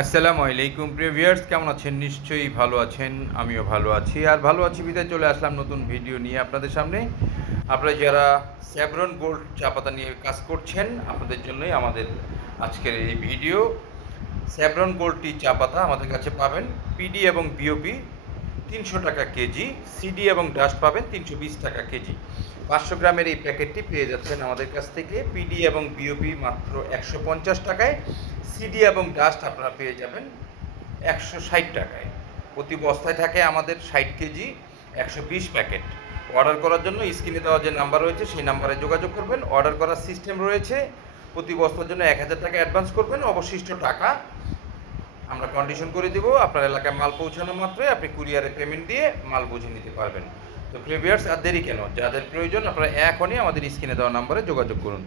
আসসালামু আলাইকুম প্রিয় ভিউয়ার্স, কেমন আছেন? নিশ্চয়ই ভালো আছেন, আমিও ভালো আছি। আর ভালো আছি বিধায় চলে আসলাম নতুন ভিডিও নিয়ে আপনাদের সামনে। আপনারা যারা স্যাভরন গোল্ড চা পাতা নিয়ে কাজ করছেন, আপনাদের জন্যই আমাদের আজকের এই ভিডিও। স্যাভরন গোল্ড টি চা পাতা আমাদের কাছে পাবেন পিডি এবং বিওপি 300 টাকা কেজি, সিডি এবং ডাস্ট পাবেন 320 টাকা কেজি। 500 গ্রামের এই প্যাকেটটি পেয়ে যাচ্ছেন আমাদের কাছ থেকে। পিডি এবং বিওপি মাত্র 150 টাকায়, সিডি এবং ডাস্ট আপনারা পেয়ে যাবেন 160 টাকায়। প্রতি বস্তায় থাকে আমাদের 60 কেজি, 120 প্যাকেট। অর্ডার করার জন্য স্ক্রিনে দেওয়া যে নাম্বার রয়েছে সেই নাম্বারে যোগাযোগ করবেন। অর্ডার করার সিস্টেম রয়েছে, প্রতি বস্তার জন্য 1000 টাকা অ্যাডভান্স করবেন, অবশিষ্ট টাকা আমরা কন্ডিশন করে দিব। আপনার এলাকায় মাল পৌঁছানো মাত্রই আপনি কুরিয়ারে পেমেন্ট দিয়ে মাল বুঝে নিতে পারবেন। তো প্রিভিয়ার্স আর দেরি কেন, যাদের প্রয়োজন আপনারা এখনই আমাদের স্ক্রিনে দেওয়া নাম্বারে যোগাযোগ করুন।